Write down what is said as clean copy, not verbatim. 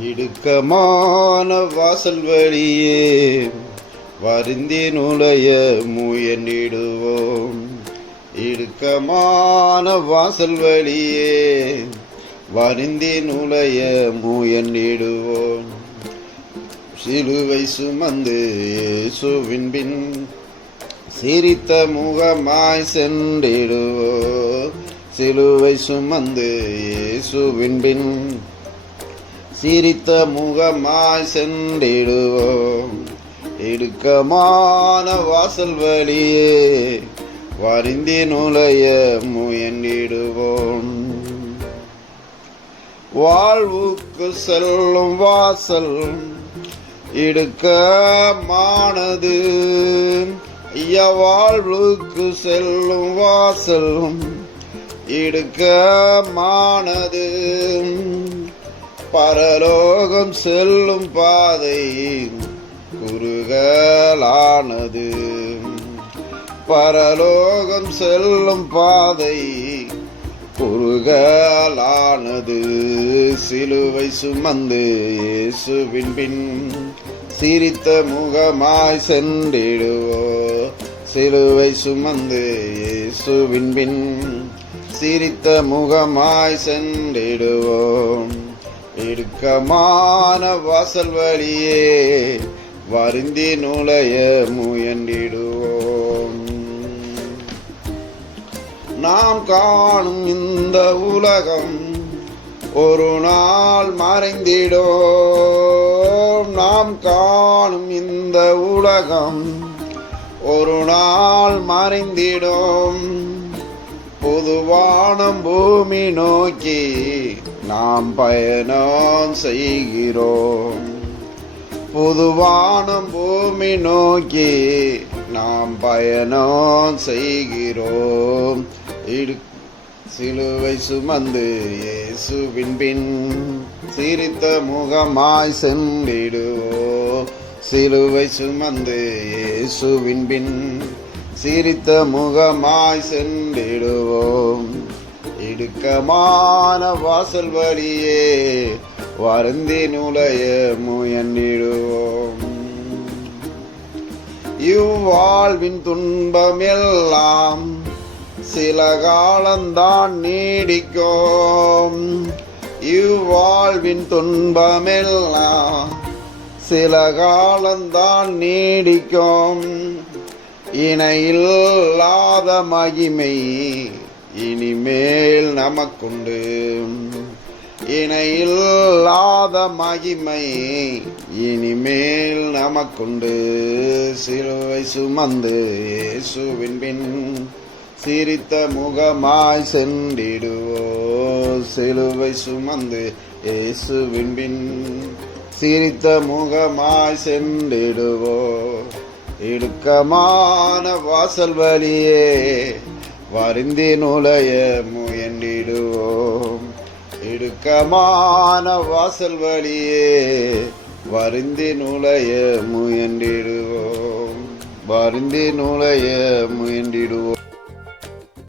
இடுக்கமான வாசல் வழியே வருந்தி நுழைய முயன்றிடுவோம். இடுக்கமான வாசல் வழியே வருந்தி நுழைய முயன்றிடுவோம். சிலுவை சுமந்து இயேசுவின் பின் சிரித்த முகமாய் சென்றிடுவோம். சிலுவை சுமந்து இயேசுவின் பின் சிரித்த முகமாய் சென்றிடுவோம். இடுக்கமான வாசல் வழியே வருந்தி நுழைய முயன்றிடுவோம். வாழ்வுக்கு செல்லும் வாசல் இடுக்கமானது. ஐயா, வாழ்வுக்கு செல்லும் வாசல் இடுக்கமானது. பரலோகம் செல்லும் பாதை குறுகலானது. பரலோகம் செல்லும் பாதை குறுகலானது. சிலுவை சுமந்து இயேசுவின் பின் சிரித்த முகமாய் சென்றிடுவோம். சிலுவை சுமந்து இயேசுவின் பின் சிரித்த முகமாய் சென்றிடுவோம். இடுக்கமான வாசல் வழியே வருந்தி நுழைய முயன்றிடுவோம். நாம் காணும் இந்த உலகம் ஒரு நாள் மறைந்திடும். நாம் காணும் இந்த உலகம் ஒரு நாள் மறைந்திடும். பொதுவானம் பூமி நோக்கி நாம் பயணம் செய்கிறோம். பொதுவானம் பூமி நோக்கி நாம் பயணம் செய்கிறோம். சிலுவை சுமந்து இயேசுவின் பின் சிரித்த முகமாய் சென்றிடுவோம். சிலுவை சுமந்து இயேசுவின் பின் சிரித்த முகமாய் சென்றிடுவோம். இடுக்கமான வாசல் வழியே வருந்தி நுழைய முயன்றிடுவோம். இவ்வாழ்வின் துன்பம் எல்லாம் சில காலந்தான் நீடிக்கும். இவ்வாழ்வின் துன்பமெல்லாம் சில காலந்தான் நீடிக்கும். இணையில்லாத மகிமை இனிமேல் நமக்குண்டு. இணையில்லாத மகிமை இனிமேல் நமக்குண்டு. சிலுவை சுமந்து இயேசுவின் பின் சிரித்த முகமாய் சென்றிடுவோம். சிலுவை சுமந்து இயேசுவின் பின் சிரித்த முகமாய் சென்றிடுவோம். இடுக்கமான வாசல் வழியே வருந்தி நுழைய முயன்றிடுவோம். இடுக்கமான வாசல் வழியே வருந்தி நுழைய முயன்றிடுவோம். வருந்தி நுழைய முயன்றிடுவோம்.